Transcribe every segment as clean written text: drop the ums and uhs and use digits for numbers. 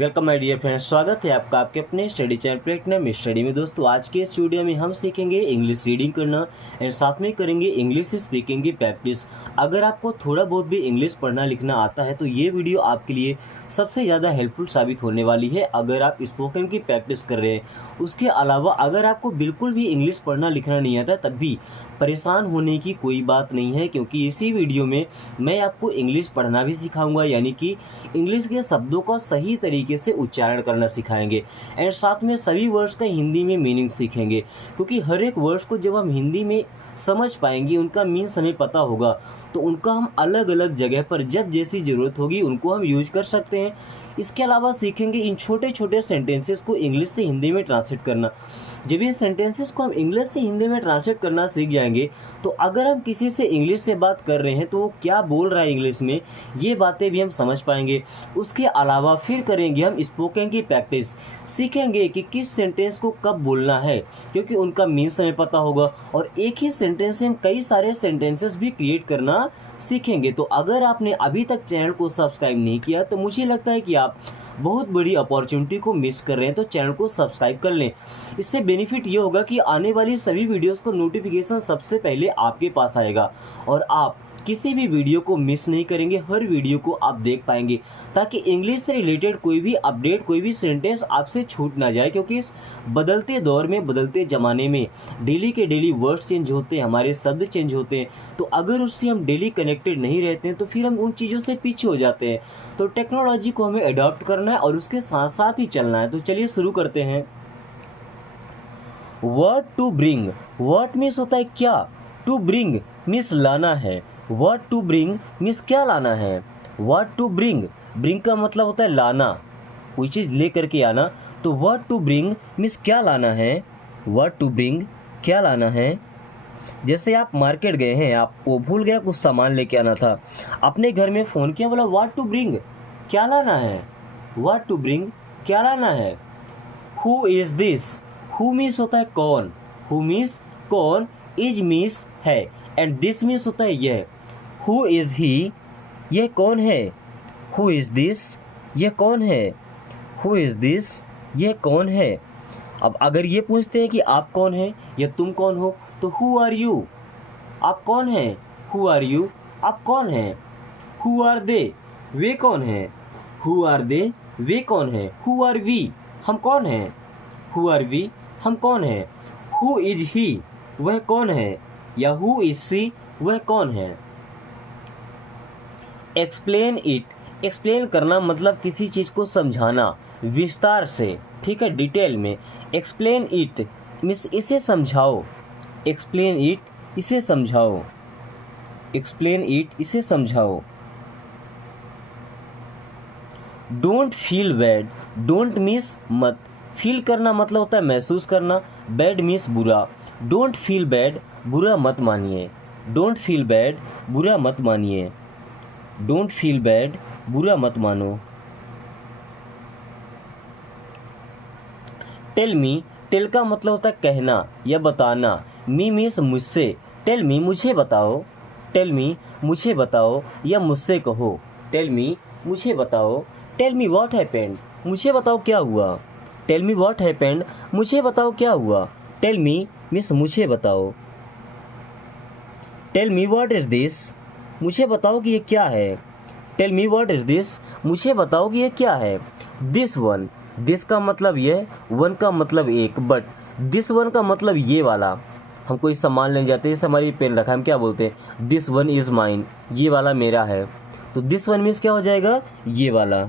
Welcome my dear friends, स्वागत है आपका आपके अपने स्टडी चैनल प्लेटिनम स्टडी में। दोस्तों आज के इस वीडियो में हम सीखेंगे इंग्लिश रीडिंग करना एंड साथ में करेंगे इंग्लिश स्पीकिंग की प्रैक्टिस। अगर आपको थोड़ा बहुत भी इंग्लिश पढ़ना लिखना आता है तो ये वीडियो आपके लिए सबसे ज़्यादा हेल्पफुल साबित होने वाली है अगर आप स्पोकन की प्रैक्टिस कर रहे हैं। उसके अलावा अगर आपको बिल्कुल भी इंग्लिश पढ़ना लिखना नहीं आता तब भी परेशान होने की कोई बात नहीं है, क्योंकि इसी वीडियो में मैं आपको इंग्लिश पढ़ना भी सिखाऊंगा, यानी कि इंग्लिश के शब्दों का सही तरीके से उच्चारण करना सिखाएंगे एंड साथ में सभी वर्ड्स का हिंदी में मीनिंग सीखेंगे, क्योंकि हर एक वर्ड्स को जब हम हिंदी में समझ पाएंगे, उनका मीन्स हमें पता होगा तो उनका हम अलग अलग जगह पर जब जैसी ज़रूरत होगी उनको हम यूज कर सकते हैं। इसके अलावा सीखेंगे इन छोटे छोटे सेंटेंसेस को इंग्लिश से हिंदी में ट्रांसलेट करना। जब ये सेंटेंसेस को हम इंग्लिश से हिंदी में ट्रांसलेट करना सीख जाएंगे तो अगर हम किसी से इंग्लिश से बात कर रहे हैं तो वो क्या बोल रहा है इंग्लिश में, ये बातें भी हम समझ पाएंगे। उसके अलावा फिर करेंगे हम स्पोकन की प्रैक्टिस, सीखेंगे कि किस सेंटेंस को कब बोलना है, क्योंकि उनका मीन्स हमें पता होगा और एक ही सेंटेंस से हम कई सारे सेंटेंसेस भी क्रिएट करना सीखेंगे। तो अगर आपने अभी तक चैनल को सब्सक्राइब नहीं किया तो मुझे लगता है कि आप बहुत बड़ी अपॉर्चुनिटी को मिस कर रहे हैं, तो चैनल को सब्सक्राइब कर लें। इससे बेनिफिट ये होगा कि आने वाली सभी वीडियोस को नोटिफिकेशन सबसे पहले आपके पास आएगा और आप किसी भी वीडियो को मिस नहीं करेंगे, हर वीडियो को आप देख पाएंगे, ताकि इंग्लिश से रिलेटेड कोई भी अपडेट, कोई भी सेंटेंस आपसे छूट ना जाए। क्योंकि इस बदलते दौर में, बदलते ज़माने में डेली के डेली वर्ड्स चेंज होते हैं, हमारे शब्द चेंज होते हैं, तो अगर उससे हम डेली कनेक्टेड नहीं रहते हैं तो फिर हम उन चीज़ों से पीछे हो जाते हैं। तो टेक्नोलॉजी को हमें अडॉप्ट करना है और उसके साथ साथ ही चलना है। तो चलिए शुरू करते हैं। Word to bring, word means होता है क्या, टू ब्रिंग मीन्स लाना है। वर्ड टू ब्रिंग मीन्स क्या लाना है। वर्ड टू ब्रिंग, ब्रिंग का मतलब होता है लाना, कोई चीज़ ले करके आना। तो वर्ड टू ब्रिंग मीन्स क्या लाना है। वर्ड टू ब्रिंग क्या लाना है। जैसे आप मार्केट गए हैं, आपको भूल गया कुछ सामान लेके आना था, अपने घर में फ़ोन किया, बोला व्हाट टू ब्रिंग, क्या लाना है। व्हाट टू ब्रिंग क्या लाना है। Who is this, who means होता है कौन, हु मीन्स कौन, इज मीन्स है एंड दिस मीन्स होता है यह। हु इज़ ही, यह कौन है। हु इज़ दिस, यह कौन है। हु इज़ दिस, यह कौन है। अब अगर ये पूछते हैं कि आप कौन हैं या तुम कौन हो, तो हु आर यू, आप कौन हैं। हु आर यू, आप कौन हैं। हु आर दे, वे कौन हैं। हु आर दे, वे कौन हैं। हु आर वी, हम कौन हैं। हु आर वी, हम कौन हैं। हु इज ही, वह कौन है, या हु इज सी, वह कौन है। एक्सप्लेन इट, एक्सप्लेन करना मतलब किसी चीज़ को समझाना विस्तार से, ठीक है, डिटेल में। एक्सप्लेन इट मीन्स इसे समझाओ। एक्सप्लेन इट, इसे समझाओ। एक्सप्लेन इट, इसे समझाओ। Don't feel bad, don't means मत, फील करना मतलब होता है महसूस करना, बैड मीन्स बुरा। डोंट फील बैड, बुरा मत मानिए। डोंट फील बैड, बुरा मत मानिए। डोंट फील बैड, बुरा मत मानो। टेल मी, टेल का मतलब होता है कहना या बताना। मी मीन्स मुझसे, टेल मी मुझे बताओ। टेल मी मुझे बताओ या मुझसे कहो। टेल मी मुझे बताओ। टेल मी व्हाट हैपेंड, मुझे बताओ क्या हुआ। टेल मी व्हाट हैपेंड, मुझे बताओ क्या हुआ। टेल मी मीन्स मुझे बताओ। Tell me what is this, मुझे बताओ कि ये क्या है। Tell me what is this, मुझे बताओ कि ये क्या है। दिस वन, दिस का मतलब यह, वन का मतलब एक, बट दिस वन का मतलब ये वाला। हम कोई सामान लेने जाते हैं, जैसे हमारी पेन रखा है, हम क्या बोलते हैं, दिस वन इज़ माइन, ये वाला मेरा है। तो दिस वन मीन्स क्या हो जाएगा, ये वाला।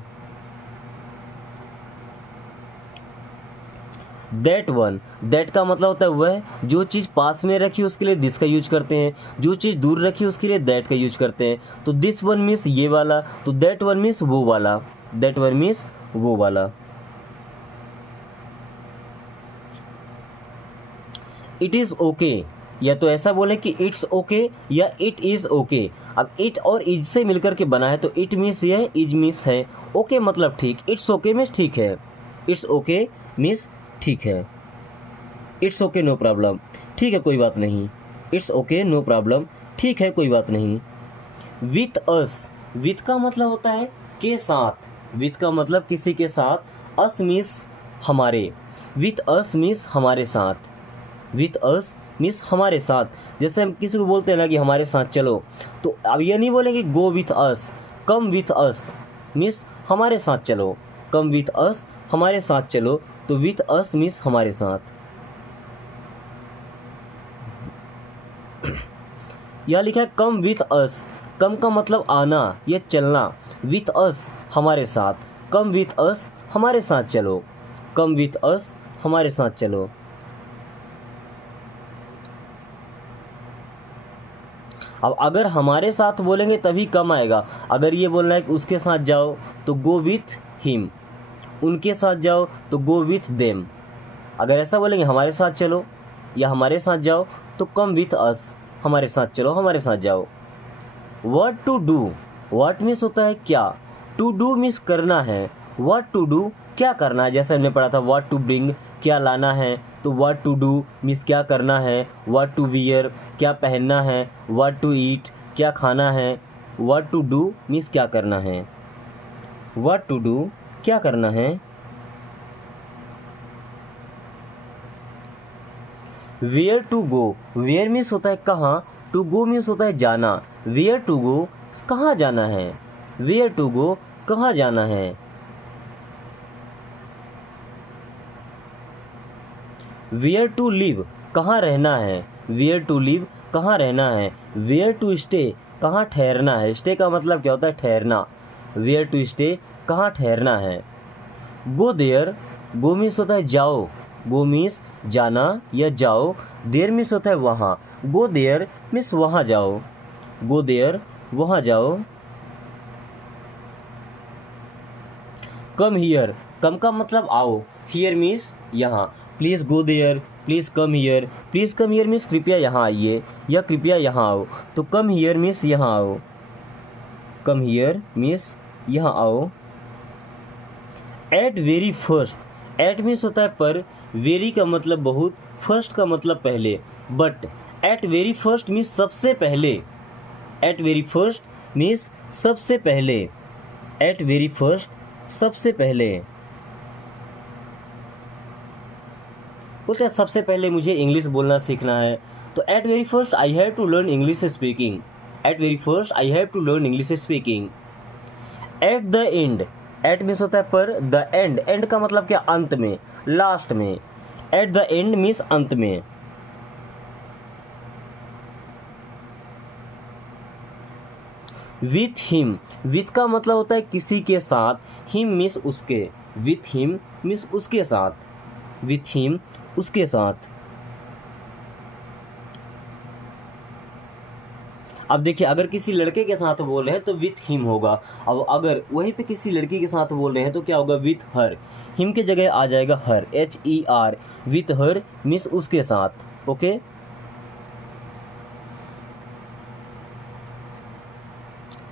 दैट वन, दैट का मतलब होता है वह, जो चीज़ पास में रखी उसके लिए दिस का यूज करते हैं, जो चीज़ दूर रखी उसके लिए दैट का यूज करते हैं। तो दिस वन मीन्स ये वाला, तो दैट वन मीन्स वो वाला। दैट वन मीन्स वो वाला। इट इज़ ओके, या तो ऐसा बोले कि इट्स ओके या इट इज़ ओके। अब इट और इज से मिलकर के बना है तो इट मीन्स यह, इज मीन्स है, ओके मतलब ठीक, इट्स ओके मीन्स ठीक है। इट्स ओके मीन्स ठीक है। इट्स ओके नो प्रॉब्लम, ठीक है कोई बात नहीं। इट्स ओके नो प्रॉब्लम, ठीक है कोई बात नहीं। विथ अस, विथ का मतलब होता है के साथ, विथ का मतलब किसी के साथ, अस मीन्स हमारे, विथ अस मीन्स हमारे साथ, विथ अस मीन्स हमारे साथ। जैसे हम किसी को बोलते हैं ना कि हमारे साथ चलो, तो अब ये नहीं बोलेंगे go with us, come with us means हमारे साथ चलो, कम विथ अस हमारे साथ चलो, तो विथ अस मीन्स हमारे साथ। यह लिखा है कम विथ अस, कम का मतलब आना या चलना, विथ अस हमारे साथ, कम विथ अस हमारे साथ चलो, कम विथ अस हमारे साथ चलो। अब अगर हमारे साथ बोलेंगे तभी कम आएगा। अगर ये बोलना है कि उसके साथ जाओ तो गो विथ हिम, उनके साथ जाओ तो गो विथ देम। अगर ऐसा बोलेंगे हमारे साथ चलो या हमारे साथ जाओ तो कम विथ अस, हमारे साथ चलो, हमारे साथ जाओ। What to do, what means होता है क्या, टू डू मीन्स करना है, व्हाट टू डू क्या करना है। जैसे हमने पढ़ा था व्हाट टू ब्रिंग क्या लाना है, तो व्हाट टू डू मीन्स क्या करना है, व्हाट टू वियर क्या पहनना है, व्हाट टू ईट क्या खाना है, व्हाट टू डू मीन्स क्या करना है, व्हाट टू डू क्या करना है। Where to go, where means होता है कहाँ, टू गो मीन्स होता है जाना, वेयर टू गो कहाँ जाना है, वेयर टू गो कहाँ जाना है। वेयर टू लिव कहाँ रहना है, वेयर टू लिव कहाँ रहना है। वेयर टू स्टे कहाँ ठहरना है, स्टे का मतलब क्या होता है ठहरना, वेयर टू स्टे कहाँ ठहरना है। गो देयर, गो मीन्स होता है जाओ, गो मीन्स जाना या जाओ, देयर मीन्स होता है वहाँ, गो देयर मीन्स वहाँ जाओ, गो देयर वहाँ जाओ। कम हियर, कम का मतलब आओ, हियर मीन्स यहाँ, please go there, please come here, please come here means कृपया यहाँ आइए या कृपया यहाँ आओ, तो कम हियर मीन्स यहाँ आओ, कम हियर मीन्स यहाँ आओ। At very first, at means होता है पर, वेरी का मतलब बहुत, फर्स्ट का मतलब पहले, but at very first means सबसे पहले, एट वेरी फर्स्ट मीन्स सबसे पहले, एट वेरी फर्स्ट सबसे पहले। बोलते हैं सबसे पहले मुझे इंग्लिश बोलना सीखना है, तो at very first I have to learn English speaking, at very first I have to learn English speaking. At the end, at means होता है पर, द एंड, एंड का मतलब क्या अंत में, लास्ट में, एट द एंड मीन्स अंत में। विथ हिम, विथ का मतलब होता है किसी के साथ, हिम मीन्स उसके, विथ हिम मीन्स उसके साथ, विथ हिम उसके साथ। अब देखिए अगर किसी लड़के के साथ बोल रहे हैं तो विथ हिम होगा, अब अगर वहीं पे किसी लड़की के साथ बोल रहे हैं तो क्या होगा, विथ हर, हिम के जगह आ जाएगा हर, HER, विथ हर मीन्स उसके साथ। ओके,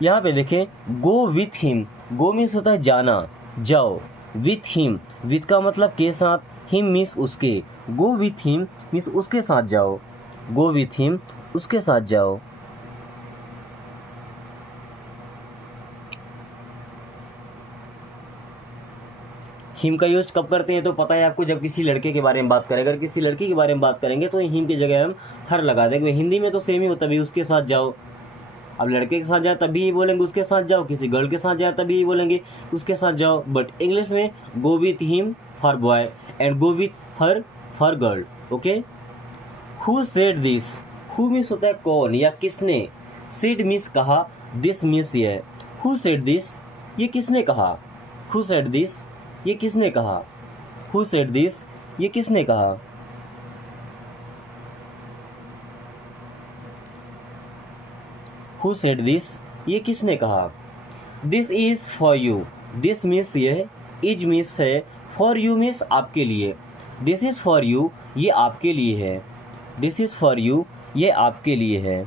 यहाँ पे देखें go with him, go means होता है जाना, जाओ, विथ हिम, विथ का मतलब के साथ, हिम मीन्स उसके, गो विथ हिम मीन्स उसके साथ जाओ, गो विथ हिम उसके साथ जाओ। हिम का यूज कब करते हैं तो पता है आपको, जब किसी लड़के के बारे में बात करें, अगर किसी लड़की के बारे में बात करेंगे तो हिम की जगह हम हर लगा देंगे। हिंदी में तो सेम ही होता है, उसके साथ जाओ, अब लड़के के साथ जाए तभी ये बोलेंगे उसके साथ जाओ, किसी गर्ल के साथ जाए तभी ये बोलेंगे उसके साथ जाओ, बट इंग्लिश में go with him for boy and go with her for girl. Okay, who said this, who means होता है कौन या किसने, सेड मीन्स कहा, दिस मीन्स यह। हु सेड दिस, ये किसने कहा, हु सेड दिस ये किसने कहा, हु सेड दिस ये किसने कहा। हु सेड दिस ये किसने कहा। This is for you, this means यह, इज मीन्स है, फॉर यू मीन्स आपके लिए, दिस इज फॉर यू ये आपके लिए है, दिस इज फॉर यू ये आपके लिए है,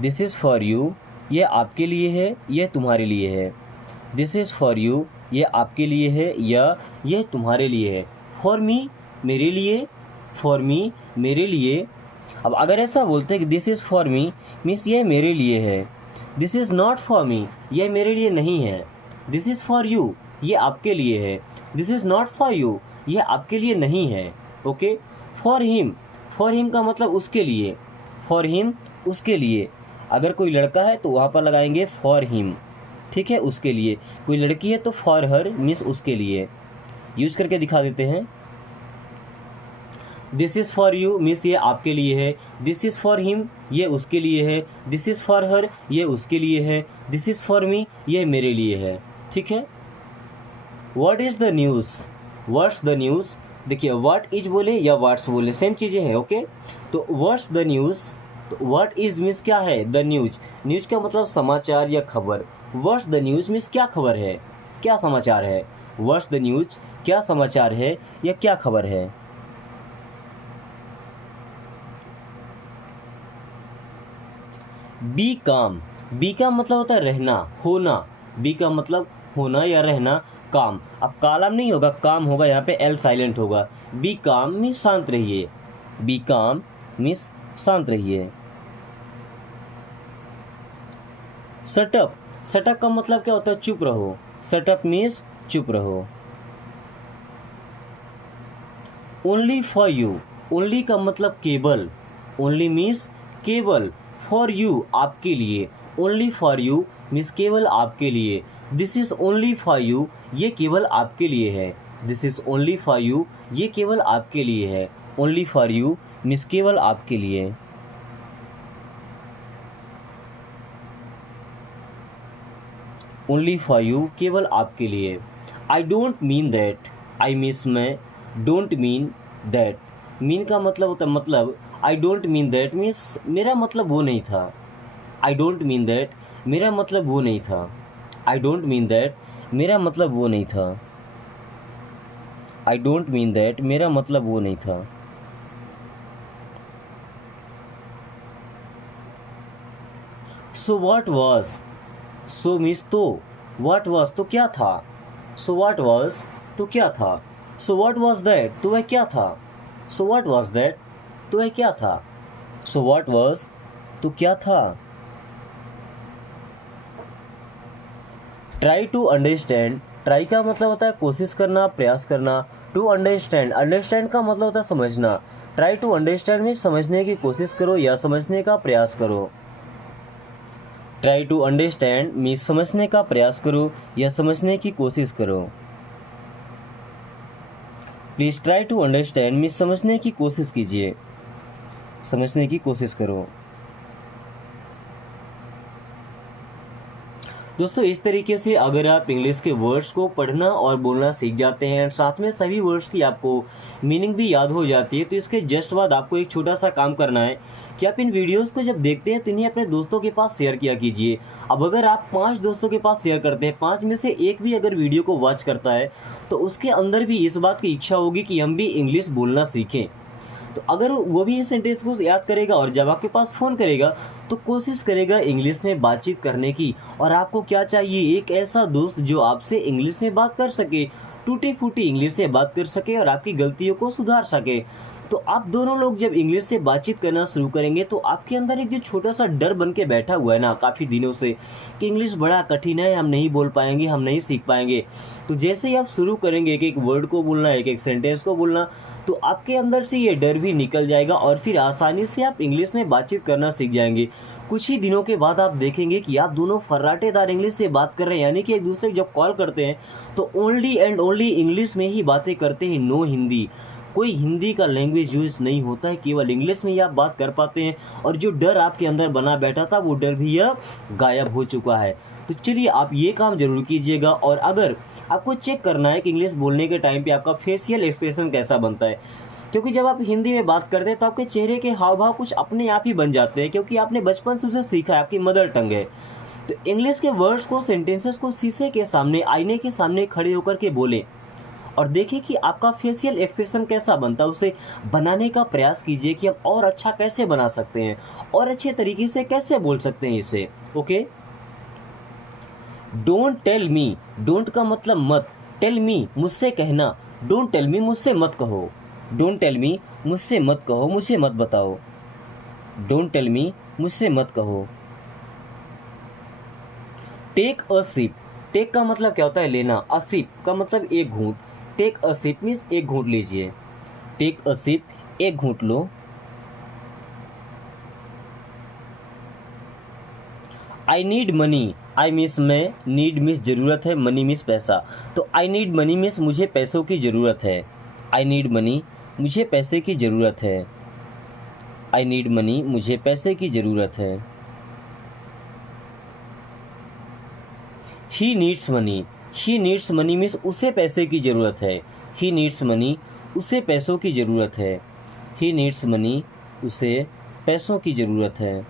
दिस इज फॉर यू ये आपके लिए है, यह तुम्हारे लिए है, दिस इज फॉर यू ये आपके लिए है या यह तुम्हारे लिए है। फॉर मी मेरे लिए, फॉर मी मेरे लिए। अब अगर ऐसा बोलते हैं कि this is for me means ये मेरे लिए है, this is not for me यह मेरे लिए नहीं है, दिस इज़ फॉर यू, ये आपके लिए है। This is not for you, ये आपके लिए नहीं है। ओके। फॉर हिम का मतलब उसके लिए, फॉर हिम उसके लिए। अगर कोई लड़का है तो वहाँ पर लगाएंगे फॉर हिम, ठीक है, उसके लिए। कोई लड़की है तो फॉर हर मीन्स उसके लिए। यूज करके दिखा देते हैं। This is for you means ये आपके लिए है। दिस इज़ फॉर हिम, ये उसके लिए है। दिस इज़ फॉर हर, ये उसके लिए है। दिस इज़ फॉर मी, ये मेरे लिए है। ठीक है। What is the news, what's the news. देखिए व्हाट इज बोले या व्हाट्स बोले सेम चीज़ें हैं। ओके। तो व्हाट्स द न्यूज़, तो व्हाट इज मीन्स क्या है, द न्यूज, न्यूज का मतलब समाचार या खबर। व्हाट्स द न्यूज मीन्स क्या खबर है, क्या समाचार है। व्हाट्स द न्यूज, क्या समाचार है या क्या खबर है। बी काम, बी का मतलब होता है रहना, होना। बी का मतलब होना या रहना। काम, अब कालम नहीं होगा, काम होगा, यहाँ पे एल साइलेंट होगा। बी काम मीन्स शांत रहिए, बी काम मीन्स शांत रहिए। सटअप, सटअप का मतलब क्या होता है, चुप रहो। सटअप मीन्स चुप रहो। ओनली फॉर यू, ओनली का मतलब केवल, ओनली मीन्स केवल। फॉर यू आपके लिए, ओनली फॉर यू मीन्स केवल आपके लिए। This is only for you, ये केवल आपके लिए है। This is only for you, ये केवल आपके लिए है। ओनली फॉर यू मीन्स केवल आपके लिए। ओनली फॉर यू केवल आपके लिए। I don't mean that, I means मैं, डोंट मीन दैट, मीन का मतलब होता है मतलब। I don't mean that means मेरा मतलब वो नहीं था। आई डोंट मीन दैट, मेरा मतलब वो नहीं था। आई डोंट मीन दैट, मेरा मतलब वो नहीं था। आई डोंट मीन दैट, मेरा मतलब वो नहीं था। So what was, so means तो, व्हाट वॉज तो क्या था। सो व्हाट वॉज तो क्या था। सो व्हाट वॉज दैट तो वह क्या था। सो व्हाट वॉज दैट तो वह क्या था। सो व्हाट वॉज तो क्या था। ट्राई टू अंडरस्टैंड, ट्राई का मतलब होता है कोशिश करना, प्रयास करना। टू अंडरस्टैंड, अंडरस्टैंड का मतलब होता है समझना। ट्राई टू अंडरस्टैंड में समझने की कोशिश करो या समझने का प्रयास करो। ट्राई टू अंडरस्टैंड मीन्स समझने का प्रयास करो या समझने की कोशिश करो। Please try to understand means समझने की कोशिश कीजिए, समझने की कोशिश करो। दोस्तों इस तरीके से अगर आप इंग्लिश के वर्ड्स को पढ़ना और बोलना सीख जाते हैं और साथ में सभी वर्ड्स की आपको मीनिंग भी याद हो जाती है, तो इसके जस्ट बाद आपको एक छोटा सा काम करना है कि आप इन वीडियोस को जब देखते हैं तो इन्हें अपने दोस्तों के पास शेयर किया कीजिए। अब अगर आप 5 दोस्तों के पास शेयर करते हैं, 5 में से एक भी अगर वीडियो को वॉच करता है तो उसके अंदर भी इस बात की इच्छा होगी कि हम भी इंग्लिश बोलना सीखें। तो अगर वो भी इस सेंटेंस को याद करेगा और जब आपके पास फ़ोन करेगा तो कोशिश करेगा इंग्लिश में बातचीत करने की। और आपको क्या चाहिए, एक ऐसा दोस्त जो आपसे इंग्लिश में बात कर सके, टूटी फूटी इंग्लिश से बात कर सके और आपकी गलतियों को सुधार सके। तो आप दोनों लोग जब इंग्लिश से बातचीत करना शुरू करेंगे तो आपके अंदर एक जो छोटा सा डर बन के बैठा हुआ है ना काफ़ी दिनों से कि इंग्लिश बड़ा कठिन है, हम नहीं बोल पाएंगे, हम नहीं सीख पाएंगे, तो जैसे ही आप शुरू करेंगे एक एक वर्ड को बोलना, एक एक सेंटेंस को बोलना, तो आपके अंदर से ये डर भी निकल जाएगा और फिर आसानी से आप इंग्लिश में बातचीत करना सीख जाएंगे। कुछ ही दिनों के बाद आप देखेंगे कि आप दोनों फर्राटेदार इंग्लिश से बात कर रहे हैं, यानी कि एक दूसरे को जब कॉल करते हैं तो ओनली एंड ओनली इंग्लिश में ही बातें करते हैं, नो हिंदी। कोई हिंदी का लैंग्वेज यूज नहीं होता है, केवल इंग्लिश में ही आप बात कर पाते हैं और जो डर आपके अंदर बना बैठा था वो डर भी अब गायब हो चुका है। तो चलिए आप ये काम जरूर कीजिएगा। और अगर आपको चेक करना है कि इंग्लिश बोलने के टाइम पे आपका फेशियल एक्सप्रेशन कैसा बनता है, क्योंकि जब आप हिंदी में बात करते हैं तो आपके चेहरे के हाव भाव कुछ अपने आप ही बन जाते हैं, क्योंकि आपने बचपन से उसे सीखा है, आपकी मदर टंग है। तो इंग्लिश के वर्ड्स को, सेंटेंसेस को शीशे के सामने, आईने के सामने खड़े होकर के बोलें और देखिए कि आपका फेशियल एक्सप्रेशन कैसा बनता है। उसे बनाने का प्रयास कीजिए कि हम और अच्छा कैसे बना सकते हैं और अच्छे तरीके से कैसे बोल सकते हैं इसे। Okay. Don't tell me, don't का मतलब मत, टेल मी मुझसे कहना, डोंट टेल मी मुझसे मत कहो, डोंट टेल मी मुझसे मत कहो, मुझे मत बताओ, डोंट टेल मी मुझसे मत कहो। टेक अ सिप, टेक का मतलब क्या होता है लेना, अ सिप का मतलब एक घूंट, टेक अ सिप मीन्स एक घूंट लीजिए, टेक अ सिप एक घूंट लो। I need money, I means में, नीड मिस ज़रूरत है, मनी मिस पैसा, तो आई नीड मनी मिस मुझे पैसों की ज़रूरत है, आई नीड मनी मुझे पैसे की ज़रूरत है, आई नीड मनी मुझे पैसे की ज़रूरत है। He needs money, he needs money means उसे पैसे की ज़रूरत है, ही नीड्स मनी उसे पैसों की ज़रूरत है, ही नीड्स मनी उसे पैसों की ज़रूरत है।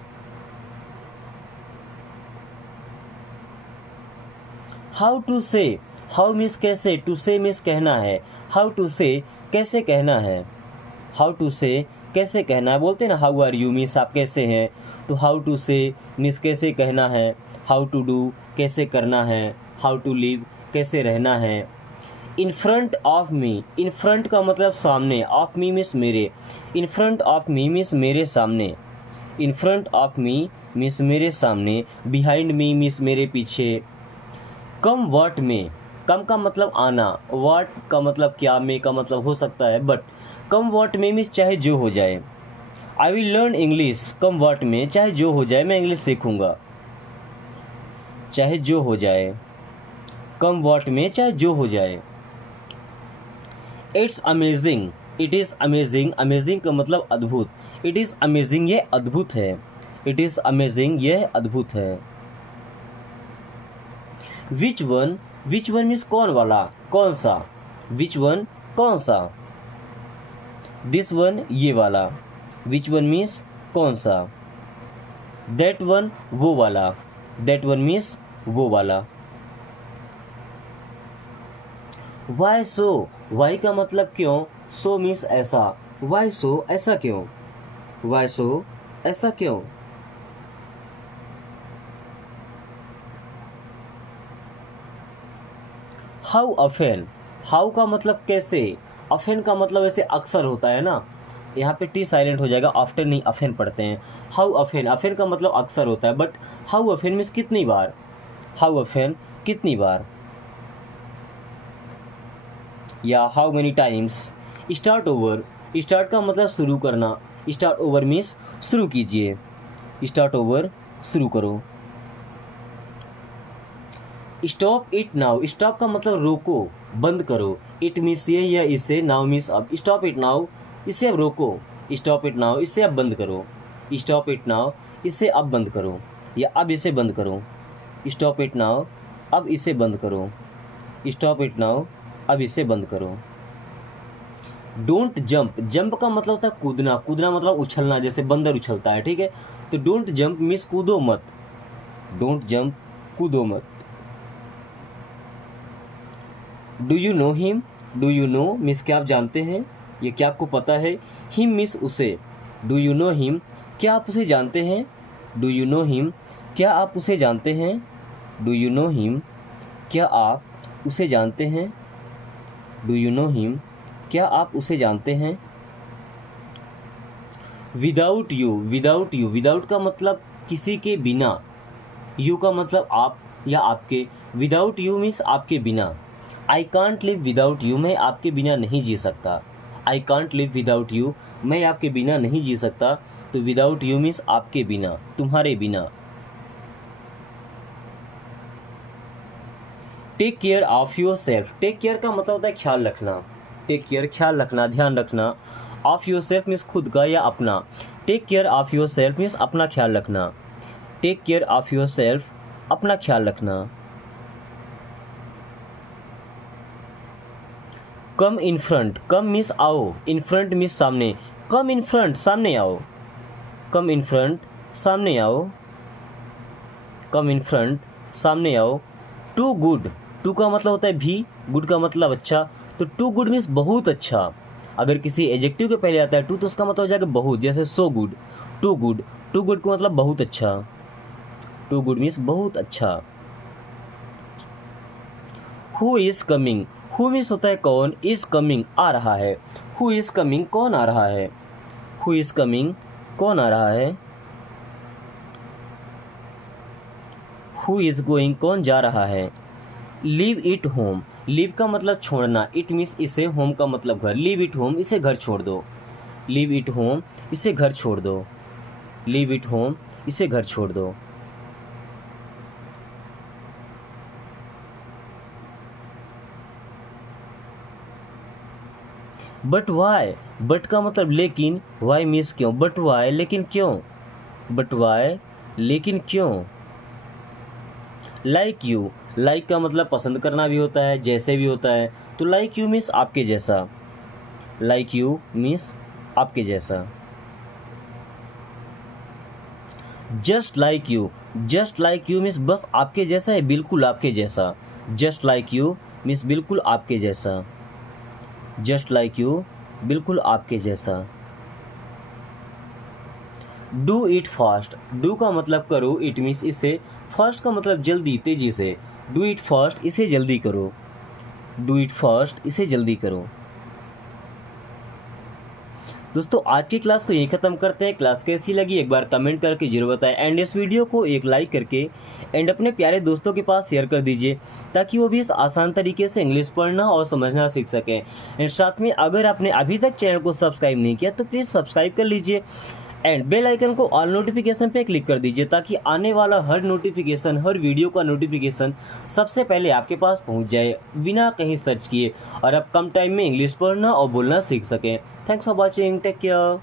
हाउ टू से, हाउ मीन्स कैसे, टू से मीन्स कहना है, हाउ टू से कैसे कहना है, हाउ टू से कैसे कहना है, बोलते हैं ना हाउ आर यू मीन्स आप कैसे हैं, तो हाउ टू से मीन्स कैसे कहना है, हाउ टू डू कैसे करना है, हाउ टू लिव कैसे रहना है। In front of me, in front का मतलब सामने, ऑफ मी मीन्स मेरे, in front of me means मेरे सामने, in front of me means मेरे सामने, बिहाइंड मी मीन्स मेरे पीछे। कम व्हाट में, कम का मतलब आना, व्हाट का मतलब क्या, में का मतलब हो सकता है, बट कम व्हाट में मीन्स चाहे जो हो जाए। I will learn English come what में, चाहे जो हो जाए मैं इंग्लिश सीखूंगा, चाहे जो हो जाए, कम व्हाट में चाहे जो हो जाए। It's amazing, it is amazing, amazing का मतलब अद्भुत, इट इज़ अमेजिंग ये अद्भुत है, इट इज़ अमेजिंग यह अद्भुत है। Which one, which one means कौन वाला, कौन सा, विच वन कौन सा, दिस वन ये वाला, विच वन मीन्स कौन सा, दैट वन वो वाला, दैट वन मीन्स वो वाला। वाई सो, वाई का मतलब क्यों, सो मीन्स ऐसा, वाई सो ऐसा क्यों, वाई सो ऐसा क्यों। हाउ अफेन, हाउ का मतलब कैसे, अफेन का मतलब ऐसे अक्सर होता है ना, यहाँ पे टी साइलेंट हो जाएगा, आफ्टर नहीं अफेन पढ़ते हैं। हाउ अफेन, अफेन का मतलब अक्सर होता है, बट हाउ अफेन मीन्स कितनी बार, हाउ अफेन कितनी बार, या how many times. Start over, start का मतलब शुरू करना, स्टार्ट ओवर मीन्स शुरू कीजिए, स्टार्ट ओवर शुरू करो। स्टॉप इट नाउ, स्टॉप का मतलब रोको, बंद करो, इट मीन्स ये या इसे, नाउ मीन्स अब, स्टॉप इट नाउ इसे अब रोको, स्टॉप इट नाउ इसे अब बंद करो, स्टॉप इट नाउ इसे अब बंद करो, या अब इसे बंद करो, स्टॉप इट नाउ अब इसे बंद करो, स्टॉप इट नाउ अब इसे बंद करो। डोंट जंप, जंप का मतलब होता है कूदना, कूदना मतलब उछलना, जैसे बंदर उछलता है, ठीक है, तो डोंट जंप मीन्स कूदो मत, डोंट जंप कूदो मत। Do you know him, do you know miss क्या आप जानते हैं, ये क्या आपको पता है, हिम मिस उसे, डू यू नो हिम क्या आप उसे जानते हैं, डू यू नो हिम क्या आप उसे जानते हैं, डू यू नो हिम क्या आप उसे जानते हैं, डू यू नो हिम क्या आप उसे जानते हैं। Without you, without you, without का मतलब किसी के बिना, यू का मतलब आप या आपके, विदाउट यू मीन्स आपके बिना। I can't live without you, मैं आपके बिना नहीं जी सकता, I can't live without you मैं आपके बिना नहीं जी सकता, तो विदाउट यू मीन्स आपके बिना, तुम्हारे बिना। Take care of yourself, take care का मतलब होता है ख्याल रखना, टेक केयर ख्याल रखना, ध्यान रखना, ऑफ योर सेल्फ मीन्स खुद का या अपना, take care of yourself means अपना ख्याल रखना, take care of yourself अपना ख्याल रखना। कम इन फ्रंट, कम मीन्स आओ, इन फ्रंट मीन्स सामने, कम इन फ्रंट सामने आओ, कम इन फ्रंट सामने आओ, कम इन फ्रंट सामने आओ। टू गुड, टू का मतलब होता है भी, गुड का मतलब अच्छा, तो टू गुड मीन्स बहुत अच्छा, अगर किसी एडजेक्टिव के पहले आता है टू तो उसका मतलब हो जाएगा बहुत, जैसे so good, too good, too good का मतलब बहुत अच्छा, टू गुड मीन्स बहुत अच्छा। Who is coming, who means होता है कौन, इज कमिंग आ रहा है, हु इज कमिंग कौन आ रहा है, हु इज कमिंग कौन आ रहा है। हु इज गोइंग कौन जा रहा है, लीव इट होम, लीव का मतलब छोड़ना, इट मीन्स इसे, होम का मतलब घर, लीव इट होम इसे घर छोड़ दो, लीव इट होम इसे घर छोड़ दो, लीव इट होम इसे घर छोड़ दो। बट वाई, बट का मतलब लेकिन, वाई मीन्स क्यों, बट वाई लेकिन क्यों, बट वाई लेकिन क्यों। लाइक यू, लाइक का मतलब पसंद करना भी होता है, जैसे भी होता है, तो लाइक यू मीन्स आपके जैसा, लाइक यू मीन्स आपके जैसा। Just like you, just like you means बस आपके जैसा है, बिल्कुल आपके जैसा, जस्ट लाइक यू मीन्स बिल्कुल आपके जैसा, जस्ट लाइक यू बिल्कुल आपके जैसा। डू इट फास्ट, डू का मतलब करो, इट मीन्स इसे, फास्ट का मतलब जल्दी, तेजी से, डू इट फास्ट इसे जल्दी करो, डू इट फास्ट इसे जल्दी करो। दोस्तों आज की क्लास को यही खत्म करते हैं। क्लास कैसी लगी एक बार कमेंट करके जरूर बताएं, एंड इस वीडियो को एक लाइक करके एंड अपने प्यारे दोस्तों के पास शेयर कर दीजिए, ताकि वो भी इस आसान तरीके से इंग्लिश पढ़ना और समझना सीख सकें। एंड साथ में अगर आपने अभी तक चैनल को सब्सक्राइब नहीं किया तो प्लीज़ सब्सक्राइब कर लीजिए एंड बेल आइकन को ऑल नोटिफिकेशन पे क्लिक कर दीजिए, ताकि आने वाला हर नोटिफिकेशन, हर वीडियो का नोटिफिकेशन सबसे पहले आपके पास पहुंच जाए बिना कहीं सर्च किए, और आप कम टाइम में इंग्लिश पढ़ना और बोलना सीख सकें। Thanks for watching, take care.